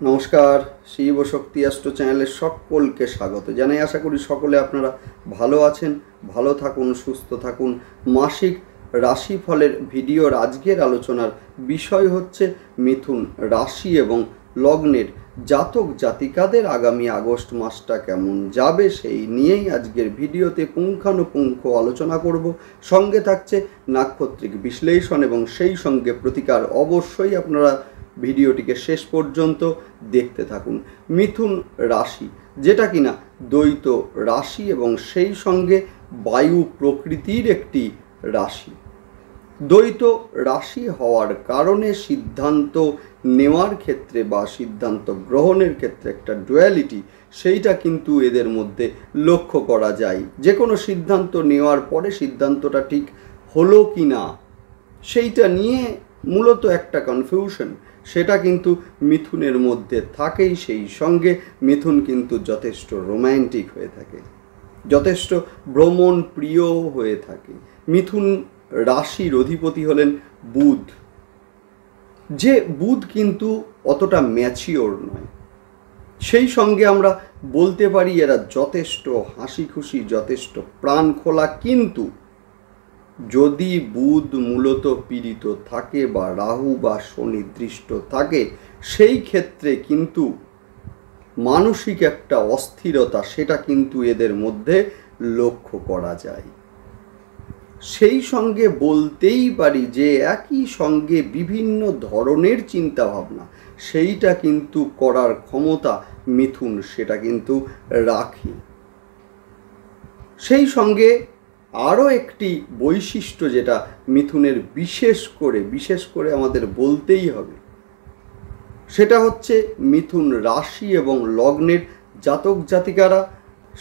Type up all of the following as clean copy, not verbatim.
নমস্কার, শিব শক্তি অ্যাস্ট্রো চ্যানেলে সকলকে স্বাগত জানাই। আশা করি সকলে আপনারা ভালো আছেন, ভালো থাকুন, সুস্থ থাকুন। মাসিক রাশিফলের ভিডিওর আজকের আলোচনার বিষয় হচ্ছে মিথুন রাশি এবং লগ্নের জাতক জাতিকাদের আগামী আগস্ট মাসটা কেমন যাবে সেই নিয়েই আজকের ভিডিওতে পুঙ্খানুপুঙ্খ আলোচনা করব। সঙ্গে থাকছে নাক্ষত্রিক বিশ্লেষণ এবং সেই সঙ্গে প্রতিকার। অবশ্যই আপনারা ভিডিওটিকে শেষ পর্যন্ত দেখতে থাকুন। মিথুন রাশি, যেটা কিনা দ্বৈত রাশি এবং সেই সঙ্গে বায়ু প্রকৃতির একটি রাশি। দ্বৈত রাশি হওয়ার কারণে সিদ্ধান্ত নেওয়ার ক্ষেত্রে বা সিদ্ধান্ত গ্রহণের ক্ষেত্রে একটা ডুয়ালিটি, সেইটা কিন্তু এদের মধ্যে লক্ষ্য করা যায়। যে কোনো সিদ্ধান্ত নেওয়ার পরে সিদ্ধান্তটা ঠিক হলো কি না সেইটা নিয়ে মূলত একটা কনফিউশন, সেটা কিন্তু মিথুনের মধ্যে থাকেই। সেই সঙ্গে মিথুন কিন্তু যথেষ্ট রোম্যান্টিক হয়ে থাকে, যথেষ্ট ভ্রমণ প্রিয় হয়ে থাকে। মিথুন রাশির অধিপতি হলেন বুধ, যে বুধ কিন্তু অতটা ম্যাচিওর নয়। সেই সঙ্গে আমরা বলতে পারি এরা যথেষ্ট হাসি খুশি, যথেষ্ট প্রাণ খোলা। কিন্তু যদি বুধ মূলত পীড়িত থাকে বা রাহু বা শনি দৃষ্ট থাকে, সেই ক্ষেত্রে কিন্তু মানসিক একটা অস্থিরতা, সেটা কিন্তু এদের মধ্যে লক্ষ্য করা যায়। সেই সঙ্গে বলতেই পারি যে একই সঙ্গে বিভিন্ন ধরনের চিন্তা ভাবনা, সেইটা কিন্তু করার ক্ষমতা মিথুন সেটা কিন্তু রাখে। সেই সঙ্গে আরও একটি বৈশিষ্ট্য যেটা মিথুনের বিশেষ করে আমাদের বলতেই হবে, সেটা হচ্ছে মিথুন রাশি এবং লগ্নের জাতক জাতিকারা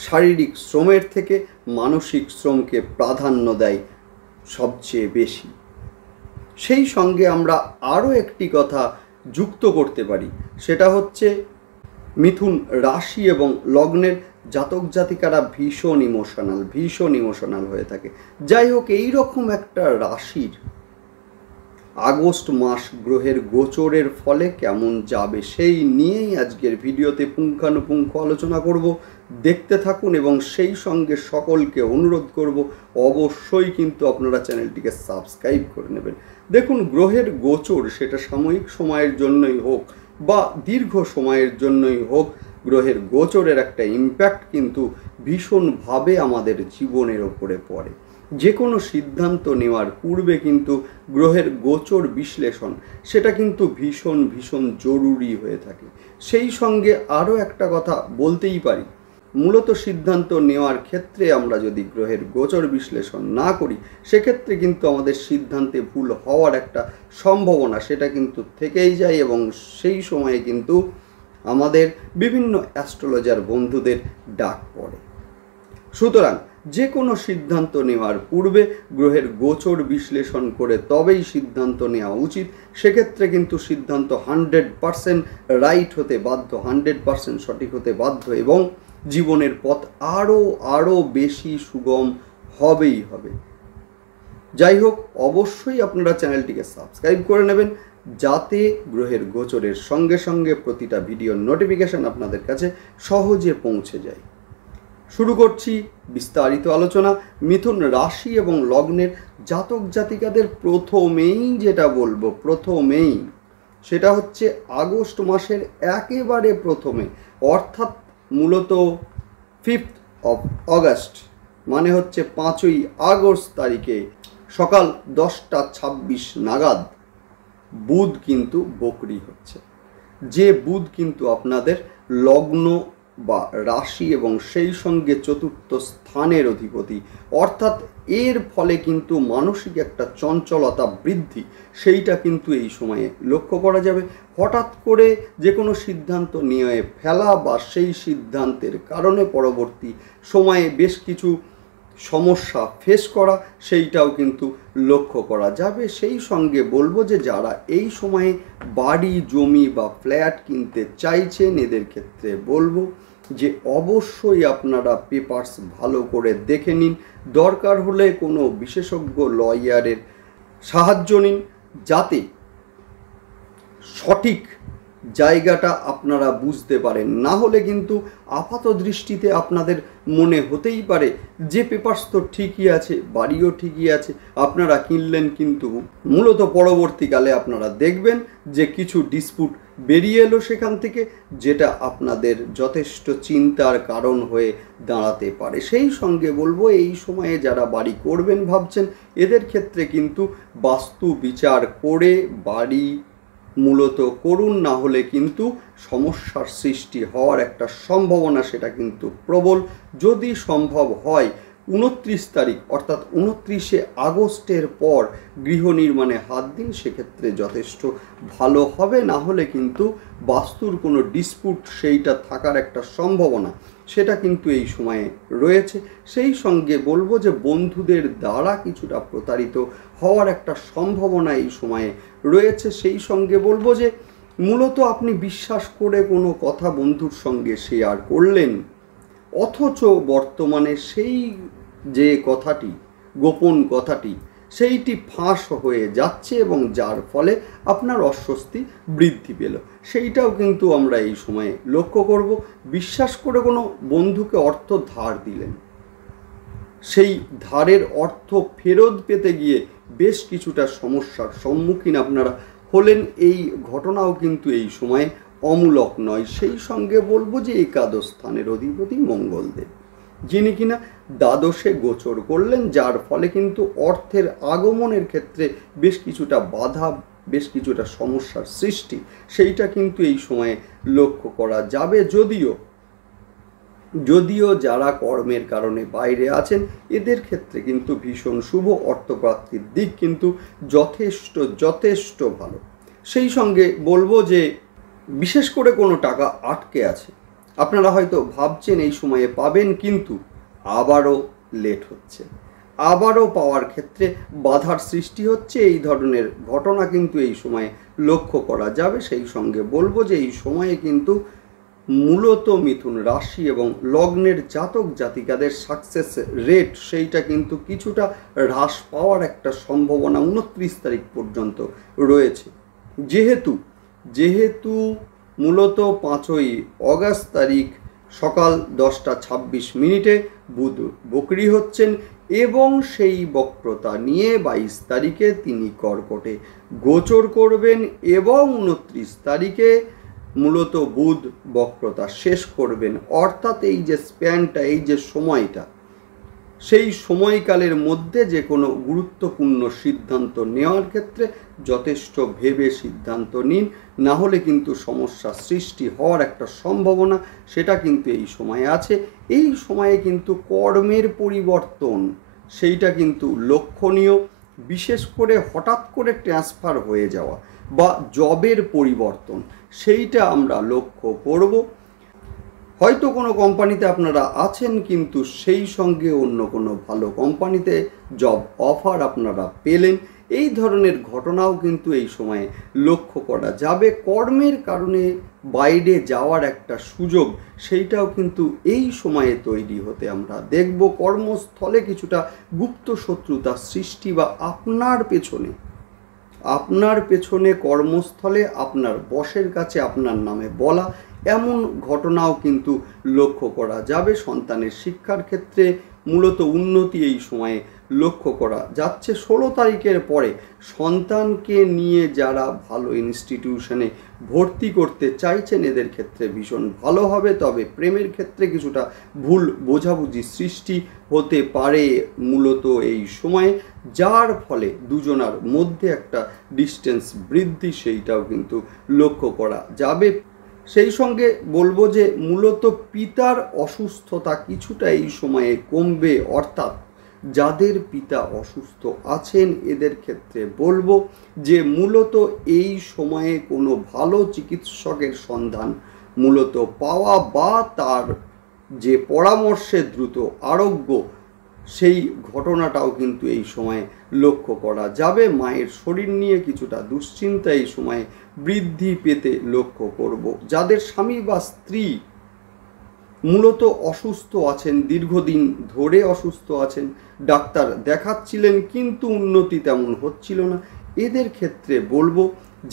শারীরিক শ্রমের থেকে মানসিক শ্রমকে প্রাধান্য দেয় সবচেয়ে বেশি। সেই সঙ্গে আমরা আরও একটি কথা যুক্ত করতে পারি, সেটা হচ্ছে মিথুন রাশি এবং লগ্নের জাতক জাতিকারা ভীষণ ইমোশনাল হয়ে থাকে। যাই হোক, এইরকম একটা রাশির আগস্ট মাস গ্রহের গোচরের ফলে কেমন যাবে সেই নিয়েই আজকের ভিডিওতে পুঙ্খানুপুঙ্খ আলোচনা করব। দেখতে থাকুন এবং সেই সঙ্গে সকলকে অনুরোধ করব অবশ্যই কিন্তু আপনারা চ্যানেলটিকে সাবস্ক্রাইব করে নেবেন। দেখুন, গ্রহের গোচর সেটা সাময়িক সময়ের জন্যই হোক বা দীর্ঘ সময়ের জন্যই হোক, গ্রহের গোচরের একটা ইম্প্যাক্ট কিন্তু ভীষণভাবে আমাদের জীবনের ওপরে পড়ে। যে কোনো সিদ্ধান্ত নেওয়ার পূর্বে কিন্তু গ্রহের গোচর বিশ্লেষণ সেটা কিন্তু ভীষণ জরুরি হয়ে থাকে। সেই সঙ্গে আরও একটা কথা বলতেই পারি, মূলত সিদ্ধান্ত নেওয়ার ক্ষেত্রে আমরা যদি গ্রহের গোচর বিশ্লেষণ না করি, সেক্ষেত্রে কিন্তু আমাদের সিদ্ধান্তে ভুল হওয়ার একটা সম্ভাবনা সেটা কিন্তু থেকেই যায় এবং সেই সময়ে কিন্তু আমাদের বিভিন্ন অ্যাস্ট্রোলজার বন্ধুদের ডাক পড়ে। সুতরাং যে কোনো সিদ্ধান্ত নেওয়ার পূর্বে গ্রহের গোচর বিশ্লেষণ করে তবেই সিদ্ধান্ত নেওয়া উচিত। সেক্ষেত্রে কিন্তু সিদ্ধান্ত 100% রাইট হতে বাধ্য, 100% সঠিক হতে বাধ্য এবং জীবনের পথ আরও বেশি সুগম হবে। যাই হোক, অবশ্যই আপনারা চ্যানেলটিকে সাবস্ক্রাইব করে নেবেন, যাতে গ্রহের গোচরের সঙ্গে সঙ্গে প্রতিটা ভিডিওর নোটিফিকেশন আপনাদের কাছে সহজে পৌঁছে যায়। শুরু করছি বিস্তারিত আলোচনা। মিথুন রাশি এবং লগ্নের জাতক জাতিকাদের প্রথমেই যেটা বলবো, সেটা হচ্ছে আগস্ট মাসের একেবারে প্রথমে, অর্থাৎ মূলত 5th of August, মানে হচ্ছে 5ই আগস্ট তারিখে সকাল 10:26 নাগাদ বুধ কিন্তু বকরি হচ্ছে। যে বুধ কিন্তু আপনাদের লগ্ন বা রাশি এবং সেই সঙ্গে চতুর্থ স্থানের অধিপতি, অর্থাৎ এর ফলে কিন্তু মানসিক একটা চঞ্চলতা বৃদ্ধি, সেইটা কিন্তু এই সময়ে লক্ষ্য করা যাবে। হঠাৎ করে যে কোনো সিদ্ধান্ত নিয়ে ফেলা বা সেই সিদ্ধান্তের কারণে পরবর্তী সময়ে বেশ কিছু সমস্যা ফেস করা, সেইটাও কিন্তু লক্ষ্য করা যাবে। সেই সঙ্গে বলবো যে যারা এই সময়ে বাড়ি জমি বা ফ্ল্যাট কিনতে চাইছেন, এদের ক্ষেত্রে বলবো যে অবশ্যই আপনারা পেপারস ভালো করে দেখে নিন, দরকার হলে কোনো বিশেষজ্ঞ লয়ারের সাহায্য নিন, যাতে সঠিক জায়গাটা আপনারা বুঝতে পারেন। না হলে কিন্তু আপাত দৃষ্টিতে আপনাদের মনে হতেই পারে যে পেপারস তো ঠিকই আছে, বাড়িও ঠিকই আছে, আপনারা কিনলেন, কিন্তু মূলত পরবর্তীকালে আপনারা দেখবেন যে কিছু ডিসপুট বেরিয়ে এলো সেখান থেকে, যেটা আপনাদের যথেষ্ট চিন্তার কারণ হয়ে দাঁড়াতে পারে। সেই সঙ্গে বলবো, এই সময়ে যারা বাড়ি করবেন ভাবছেন, এদের ক্ষেত্রে কিন্তু বাস্তু বিচার করে বাড়ি মূলত করুন, না হলে কিন্তু সমস্যার সৃষ্টি হওয়ার একটা সম্ভাবনা সেটা কিন্তু প্রবল। যদি সম্ভব হয় 29 তারিখ অর্থাৎ 29শে আগস্টের পর গৃহ নির্মাণে হাত দিন, সেক্ষেত্রে যথেষ্ট ভালো হবে। না হলে কিন্তু বাস্তুর কোনো ডিসপুট সেইটা থাকার একটা সম্ভাবনা সেটা কিন্তু এই সময়ে রয়েছে। সেই সঙ্গে বলবো যে বন্ধুদের দ্বারা কিছুটা প্রতারিত হওয়ার একটা সম্ভাবনা এই সময়ে রয়েছে। সেই সঙ্গে বলবো যে মূলত আপনি বিশ্বাস করে কোনো কথা বন্ধুর সঙ্গে শেয়ার করলেন, অথচ বর্তমানে সেই যে কথাটি, গোপন কথাটি, সেইটি ফাঁস হয়ে যাচ্ছে এবং যার ফলে আপনার অস্বস্তি বৃদ্ধি পেল, সেইটাও কিন্তু আমরা এই সময়ে লক্ষ্য করব। বিশ্বাস করে কোনো বন্ধুকে অর্থ ধার দিলেন, সেই ধারের অর্থ ফেরত পেতে গিয়ে বেশ কিছুটা সমস্যার সম্মুখীন আপনারা হলেন, এই ঘটনাও কিন্তু এই সময়ে অমূলক নয়। সেই সঙ্গে বলবো যে একাদশ স্থানের অধিপতি মঙ্গলদেব, যিনি কিনা দ্বাদশে গোচর করলেন, যার ফলে কিন্তু অর্থের আগমনের ক্ষেত্রে বেশ কিছুটা বাধা, বেশ কিছুটা সমস্যার সৃষ্টি সেইটা কিন্তু এই সময়ে লক্ষ্য করা যাবে। যদিও যারা কর্মের কারণে বাইরে আছেন এদের ক্ষেত্রে কিন্তু ভীষণ শুভ, অর্থপ্রাপ্তির দিক কিন্তু যথেষ্ট ভালো। সেই সঙ্গে বলবো যে বিশেষ করে কোনো টাকা আটকে আছে, আপনারা হয়তো ভাবছেন এই সময়ে পাবেন, কিন্তু আবারও লেট হচ্ছে, আবারও পাওয়ার ক্ষেত্রে বাধার সৃষ্টি হচ্ছে, এই ধরনের ঘটনা কিন্তু এই সময়ে লক্ষ্য করা যাবে। সেই সঙ্গে বলবো যে এই সময়ে কিন্তু মূলত মিথুন রাশি এবং লগ্নের জাতক জাতিকাদের সাকসেস রেট সেইটা কিন্তু কিছুটা হ্রাস পাওয়ার একটা সম্ভাবনা 29 তারিখ পর্যন্ত রয়েছে। যেহেতু মূলত 5ই অগাস্ট তারিখ সকাল 10:26 বুধ বকরি হচ্ছেন এবং সেই বক্রতা নিয়ে 22 তারিখে তিনি কর্কটে গোচর করবেন এবং 29 তারিখে মূলত বুধ বক্রতা শেষ করবেন। অর্থাৎ এই যে স্প্যানটা, এই যে সময়টা, সেই সময়কালের মধ্যে যে কোনো গুরুত্বপূর্ণ সিদ্ধান্ত নেওয়ার ক্ষেত্রে যথেষ্ট ভেবে সিদ্ধান্ত নিন, না হলে কিন্তু সমস্যা সৃষ্টি হওয়ার একটা সম্ভাবনা সেটা কিন্তু এই সময়ে আছে। এই সময়ে কিন্তু কর্মের পরিবর্তন সেইটা কিন্তু লক্ষণীয়, বিশেষ করে হঠাৎ করে ট্রান্সফার হয়ে যাওয়া বা জবের পরিবর্তন সেইটা আমরা লক্ষ্য করব। হয়তো কোনো কোম্পানিতে আপনারা আছেন, কিন্তু সেই সঙ্গে অন্য কোনো ভালো কোম্পানিতে জব অফার আপনারা পেলেন, এই ধরনের ঘটনাও কিন্তু এই সময়ে লক্ষ্য করা যাবে। কর্মের কারণে বাইরে যাওয়ার একটা সুযোগ সেইটাও কিন্তু এই সময়ে তৈরি হতে আমরা দেখব। কর্মস্থলে কিছুটা গুপ্ত শত্রুতা সৃষ্টি বা আপনার পেছনে কর্মস্থলে আপনার বসের কাছে আপনার নামে বলা, এমন ঘটনাও কিন্তু লক্ষ্য করা যাবে। সন্তানের শিক্ষার ক্ষেত্রে মূলত উন্নতি এই সময়ে লক্ষ্য করা যাচ্ছে। 16 তারিখের পরে সন্তানকে নিয়ে যারা ভালো ইনস্টিটিউশনে ভর্তি করতে চাইছেন এদের ক্ষেত্রে ভীষণ ভালো হবে, তবে প্রেমের ক্ষেত্রে কিছুটা ভুল বোঝাবুঝি সৃষ্টি হতে পারে মূলত এই সময়ে, যার ফলে দুজনার মধ্যে একটা ডিস্টেন্স বৃদ্ধি সেইটাও কিন্তু লক্ষ্য করা যাবে। সেই সঙ্গে বলবো যে মূলত পিতার অসুস্থতা কিছুটা এই সময়ে কমবে, অর্থাৎ যাদের পিতা অসুস্থ আছেন এদের ক্ষেত্রে বলবো যে মূলত এই সময়ে কোনো ভালো চিকিৎসকের সন্ধান মূলত পাওয়া বা তার যে পরামর্শে দ্রুত আরোগ্য সেই ঘটনাটাও কিন্তু এই সময়ে লক্ষ্য করা যাবে। মায়ের শরীর নিয়ে কিছুটা দুশ্চিন্তা এই সময়ে বৃদ্ধি পেতে লক্ষ্য করব। যাদের স্বামী বা স্ত্রী মূলত অসুস্থ আছেন, দীর্ঘদিন ধরে অসুস্থ আছেন, ডাক্তার দেখাচ্ছিলেন কিন্তু উন্নতি তেমন হচ্ছিল না, এদের ক্ষেত্রে বলবো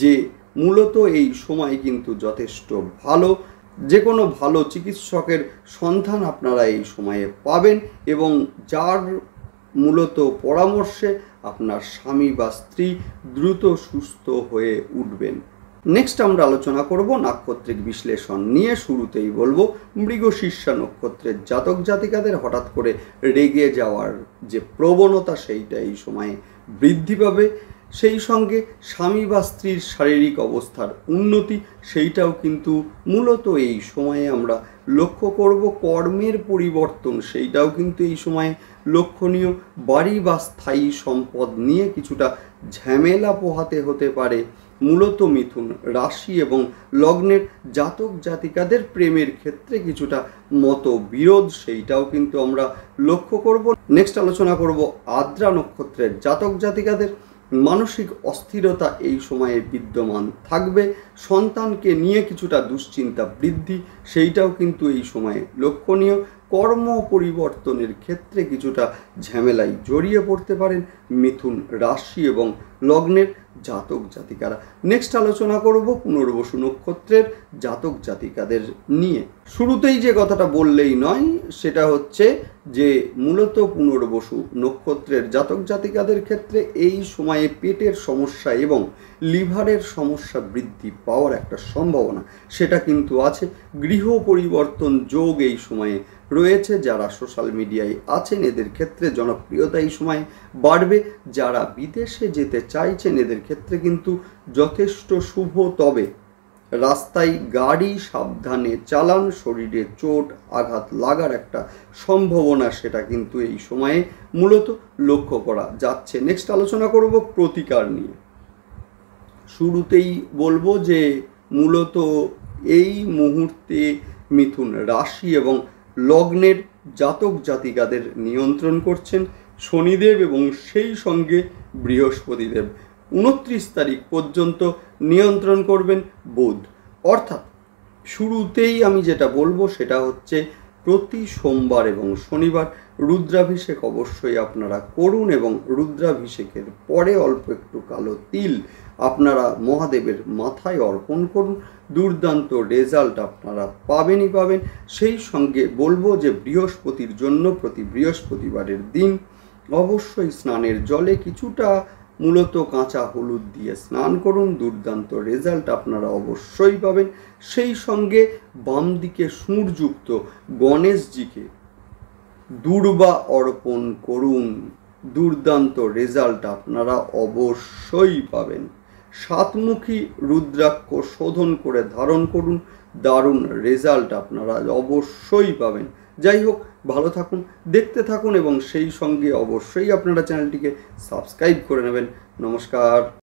যে মূলত এই সময় কিন্তু যথেষ্ট ভালো। যে কোনো ভালো চিকিৎসকের সন্ধান আপনারা এই সময়ে পাবেন এবং যার মূলত পরামর্শে আপনার স্বামী বা স্ত্রী দ্রুত সুস্থ হয়ে উঠবেন। নেক্সট আমরা আলোচনা করব নাক্ষত্রিক বিশ্লেষণ নিয়ে। শুরুতেই বলবো মৃগশিরষা নক্ষত্রের জাতক জাতিকাদের হঠাৎ করে রেগে যাওয়ার যে প্রবণতা সেইটা এই সময়ে বৃদ্ধি পাবে। সেই সঙ্গে স্বামী বা স্ত্রীর শারীরিক অবস্থার উন্নতি সেইটাও কিন্তু মূলত এই সময়ে আমরা লক্ষ্য করব। কর্মের পরিবর্তন সেইটাও কিন্তু এই সময়ে লক্ষণীয়। বাড়ি বা স্থায়ী সম্পদ নিয়ে কিছুটা ঝামেলা পোহাতে হতে পারে মূলত মিথুন রাশি এবং লগ্নের জাতক জাতিকাদের। প্রেমের ক্ষেত্রে কিছুটা মতবিরোধ সেইটাও কিন্তু আমরা লক্ষ্য করব। নেক্সট আলোচনা করব আদ্রা নক্ষত্রের জাতক জাতিকাদের। মানসিক অস্থিরতা এই সময়ে বিদ্যমান থাকবে। সন্তানকে নিয়ে কিছুটা দুশ্চিন্তা বৃদ্ধি সেইটাও কিন্তু এই সময়ে লক্ষণীয়। কর্ম পরিবর্তনের ক্ষেত্রে কিছুটা ঝামেলায় জড়িয়ে পড়তে পারেন মিথুন রাশি এবং লগ্নের জাতক জাতিকারা। নেক্সট আলোচনা করব পুনর্বসু নক্ষত্রের জাতক জাতিকাদের নিয়ে। শুরুতেই যে কথাটা বললেই নয় সেটা হচ্ছে যে মূলত পুনর্বসু নক্ষত্রের জাতক জাতিকাদের ক্ষেত্রে এই সময়ে পেটের সমস্যা এবং লিভারের সমস্যা বৃদ্ধি পাওয়ার একটা সম্ভাবনা সেটা কিন্তু আছে। গৃহ পরিবর্তন যোগ এই সময়ে রয়েছে। যারা সোশ্যাল মিডিয়ায় আছেন এদের ক্ষেত্রে জনপ্রিয়তা এই সময় বাড়বে। যারা বিদেশে যেতে চাইছেন এদের ক্ষেত্রে কিন্তু যথেষ্ট শুভ। তবে রাস্তায় গাড়ি সাবধানে চালান, শরীরে চোট আঘাত লাগার একটা সম্ভাবনা সেটা কিন্তু এই সময়ে মূলত লক্ষ্য করা যাচ্ছে। নেক্সট আলোচনা করব প্রতিকার নিয়ে। শুরুতেই বলবো যে মূলত এই মুহূর্তে মিথুন রাশি এবং লগ্নের জাতক জাতিকাদের নিয়ন্ত্রণ করছেন শনিদেব এবং সেই সঙ্গে বৃহস্পতিদেব। 29 তারিখ পর্যন্ত নিয়ন্ত্রণ করবেন বুধ। অর্থাৎ শুরুতেই আমি যেটা বলবো সেটা হচ্ছে প্রতি সোমবার এবং শনিবার রুদ্রাভিষেক অবশ্যই আপনারা করুন এবং রুদ্রাভিষেকের পরে অল্প একটু কালো তিল আপনারা মহাদেবের মাথায় অর্পণ করুন। দুর্দান্ত রেজাল্ট আপনারা পাবেনই পাবেন। সেই সঙ্গে বলবো যে বৃহস্পতির জন্য প্রতি বৃহস্পতিবারের দিন অবশ্যই স্নানের জলে কিছুটা মূলত কাঁচা হলুদ দিয়ে স্নান করুন। দুর্দান্ত রেজাল্ট আপনারা অবশ্যই পাবেন। সেই সঙ্গে বাম দিকে সুরযুক্ত গণেশজিকে দূর্বা অর্পণ করুন। দুর্দান্ত রেজাল্ট আপনারা অবশ্যই পাবেন। সাতমুখী রুদ্রাক্ষ শোধন করে ধারণ করুন। দারুণ রেজাল্ট আপনারা অবশ্যই পাবেন। যাই হোক, ভালো থাকুন, দেখতে থাকুন এবং সেই সঙ্গে অবশ্যই আপনারা চ্যানেলটিকে সাবস্ক্রাইব করে নেবেন। নমস্কার।